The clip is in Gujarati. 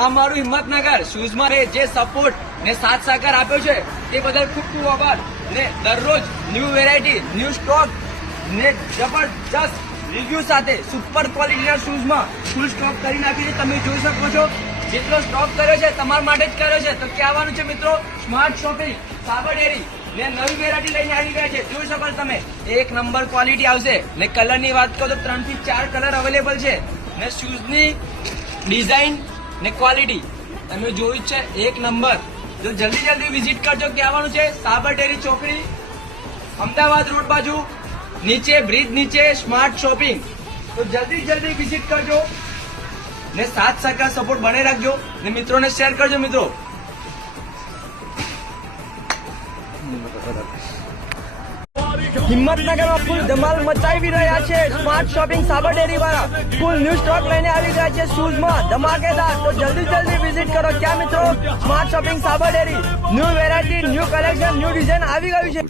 આ મારું હિંમતનગર શૂઝમાં જે સપોર્ટ ને સાથ સહકાર આપ્યો છે તે બદલ ખૂબ ખૂબ આભાર. ને દરરોજ ન્યૂ વેરાયટી, ન્યૂ સ્ટોક ને જબરજસ્ત રિવ્યુ સાથે સુપર ક્વોલિટીના શૂઝમાં ફૂલ સ્ટોક કરી નાખી છે. તમે જોઈ શકો છો જેટલો સ્ટોક કર્યો છે તમારા માટે જ કર્યો છે. તો કહેવાનું છે મિત્રો, સ્માર્ટ શોપિંગ સાબર ડેરી ને નવી વેરાયટી લઈને આવી ગયા છે. જોઈ શકો છો તમે, એક નંબર ક્વોલિટી આવશે. ને કલરની વાત કરો તો 3 થી 4 કલર અવેલેબલ છે. ને શૂઝની ડિઝાઇન ને ક્વોલિટી તમે જોયું છે એક નંબર. તો જલ્દી વિઝિટ કરજો. કહેવાનું છે સાબર ડેરી ચોકડી, અમદાવાદ રોડ બાજુ, નીચે બ્રિજ નીચે સ્માર્ટ શોપિંગ. તો જલ્દી વિઝિટ કરજો ને સાથ સહકાર સપોર્ટ બને રાખજો ને મિત્રોને શેર કરજો. મિત્રો હિંમતનગરમાં ફૂલ ધમાલ મચાવી રહ્યા છે સ્માર્ટ શોપિંગ સાબર ડેરી વાળા. ફૂલ ન્યૂ સ્ટોક લઈને આવી ગયા છે શૂઝમાં ધમાકેદાર. તો જલ્દી વિઝિટ કરો. ક્યાં મિત્રો? Smart shopping Sabar dairy. New variety, new collection, new design આવી ગયું છે.